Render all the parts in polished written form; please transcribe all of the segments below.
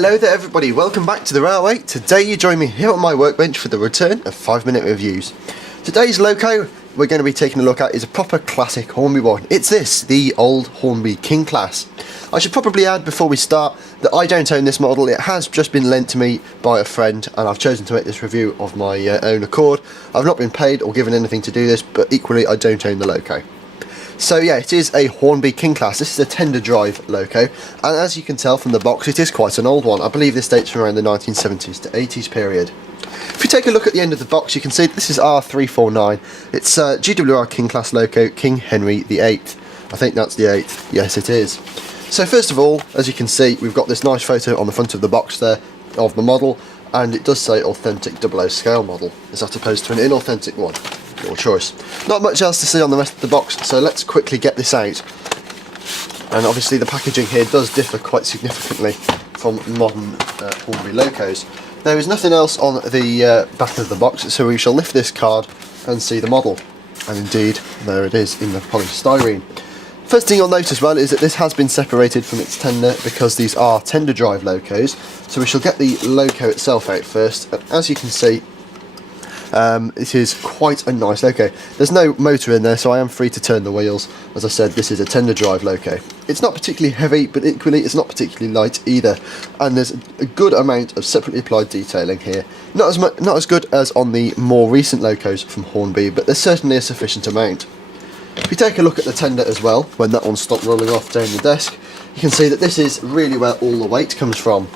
Hello there everybody, welcome back to the Railway. Today you join me here on my workbench for the return of 5-minute reviews. Today's loco we're going to be taking a look at is a proper classic Hornby one. It's this, the old Hornby King Class. I should probably add before we start that I don't own this model. It has just been lent to me by a friend and I've chosen to make this review of my own accord. I've not been paid or given anything to do this, but equally I don't own the loco. So yeah, it is a Hornby King Class. This is a tender drive loco, and as you can tell from the box, it is quite an old one. I believe this dates from around the 1970s to 80s period. If you take a look at the end of the box, you can see this is R349. It's GWR King Class loco, King Henry VIII. I think that's the 8th. Yes, it is. So first of all, as you can see, we've got this nice photo on the front of the box there of the model, and it does say authentic 00 scale model, as opposed to an inauthentic one. Your choice. Not much else to see on the rest of the box, so let's quickly get this out. And obviously the packaging here does differ quite significantly from modern Hornby locos. There is nothing else on the back of the box, so we shall lift this card and see the model. And indeed, there it is in the polystyrene. First thing you'll note as well is that this has been separated from its tender because these are tender drive locos. So we shall get the loco itself out first. And as you can see, it is quite a nice loco. There's no motor in there, so I am free to turn the wheels. As I said, this is a tender drive loco. It's not particularly heavy, but equally it's not particularly light either. And there's a good amount of separately applied detailing here. Not as good as on the more recent locos from Hornby, but there's certainly a sufficient amount. If you take a look at the tender as well, when that one stopped rolling off down the desk, you can see that this is really where all the weight comes from.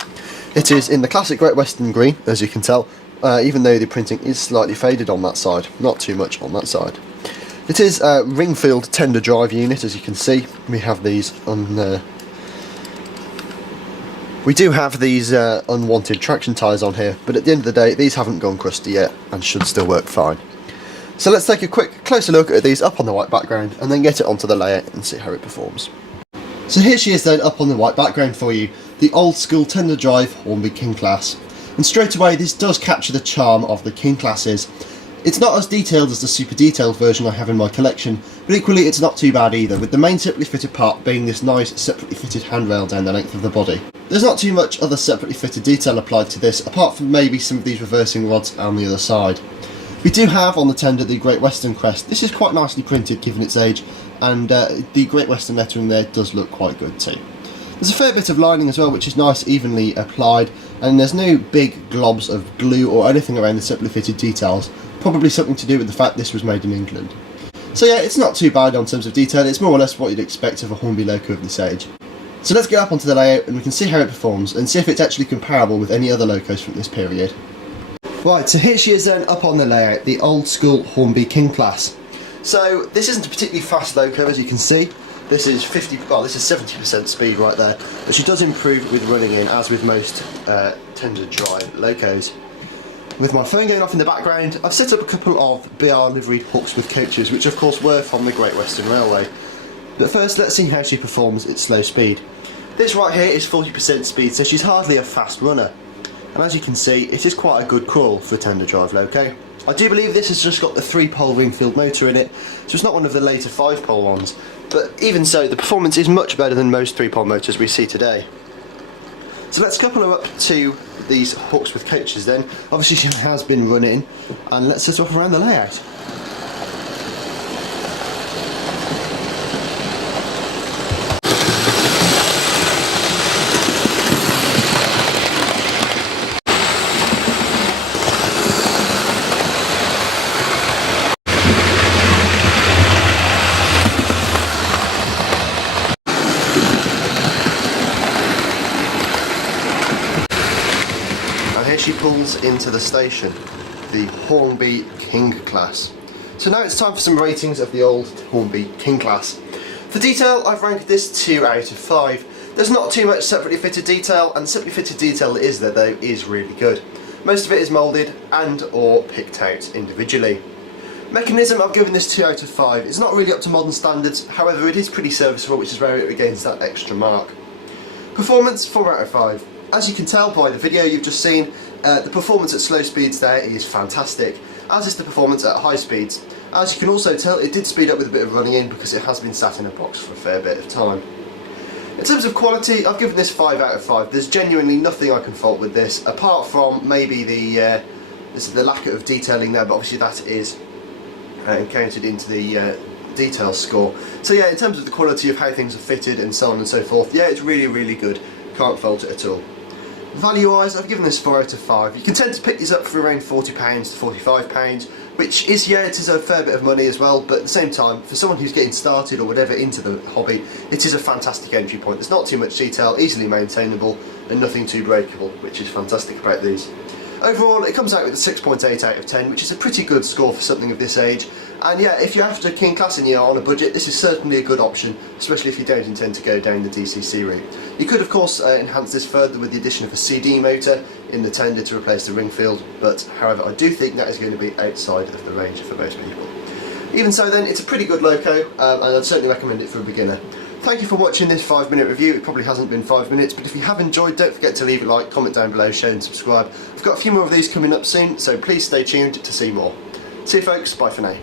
It is in the classic Great Western green, as you can tell. Even though the printing is slightly faded on that side, not too much on that side. It is a Ringfield tender drive unit, as you can see. We have these we do have these unwanted traction tyres on here, but at the end of the day, these haven't gone crusty yet and should still work fine. So let's take a quick closer look at these up on the white background and then get it onto the layout and see how it performs. So here she is then up on the white background for you, the old school tender drive Hornby King Class. And straight away this does capture the charm of the King Classes. It's not as detailed as the super detailed version I have in my collection, but equally it's not too bad either, with the main separately fitted part being this nice separately fitted handrail down the length of the body. There's not too much other separately fitted detail applied to this, apart from maybe some of these reversing rods on the other side. We do have on the tender the Great Western crest. This is quite nicely printed given its age, and the Great Western lettering there does look quite good too. There's a fair bit of lining as well, which is nice, evenly applied, and there's no big globs of glue or anything around the separately fitted details, probably something to do with the fact this was made in England. So yeah, it's not too bad in terms of detail. It's more or less what you'd expect of a Hornby loco of this age. So let's get up onto the layout and we can see how it performs and see if it's actually comparable with any other locos from this period. Right, so here she is then up on the layout, the old school Hornby King Class. So this isn't a particularly fast loco, as you can see. This is 70% speed right there, but she does improve with running in, as with most tender drive locos. With my phone going off in the background, I've set up a couple of BR liveried hooks with coaches, which of course were from the Great Western Railway. But first, let's see how she performs at slow speed. This right here is 40% speed, so she's hardly a fast runner. And as you can see, it is quite a good crawl for a tender drive loco. I do believe this has just got the 3-pole Ringfield motor in it, so it's not one of the later 5-pole ones. But even so, the performance is much better than most 3-pole motors we see today. So let's couple her up to these hooks with coaches then. Obviously she has been running, and let's set up around the layout. Here she pulls into the station, the Hornby King Class. So now it's time for some ratings of the old Hornby King Class. For detail, I've ranked this 2 out of 5. There's not too much separately fitted detail, and the separately fitted detail that is there though is really good. Most of it is moulded and or picked out individually. Mechanism, I've given this 2 out of 5. It's not really up to modern standards, however it is pretty serviceable, which is where it regains that extra mark. Performance, 4 out of 5. As you can tell by the video you've just seen, the performance at slow speeds there is fantastic, as is the performance at high speeds. As you can also tell, it did speed up with a bit of running in because it has been sat in a box for a fair bit of time. In terms of quality, I've given this 5 out of 5. There's genuinely nothing I can fault with this, apart from maybe the lack of detailing there, but obviously that is counted into the detail score. So yeah, in terms of the quality of how things are fitted and so on and so forth, yeah, it's really, really good. Can't fault it at all. Value wise, I've given this 4 out of 5. You can tend to pick these up for around £40 to £45, which is, yeah, it is a fair bit of money as well, but at the same time, for someone who's getting started or whatever into the hobby, it is a fantastic entry point. There's not too much detail, easily maintainable, and nothing too breakable, which is fantastic about these. Overall, it comes out with a 6.8 out of 10, which is a pretty good score for something of this age. And yeah, if you're after King Class and you're on a budget, this is certainly a good option, especially if you don't intend to go down the DCC route. You could of course enhance this further with the addition of a CD motor in the tender to replace the ring field, but however I do think that is going to be outside of the range for most people. Even so then, it's a pretty good loco, and I'd certainly recommend it for a beginner. Thank you for watching this 5-minute review. It probably hasn't been 5 minutes, but if you have enjoyed, don't forget to leave a like, comment down below, share and subscribe. I've got a few more of these coming up soon, so please stay tuned to see more. See you folks, bye for now.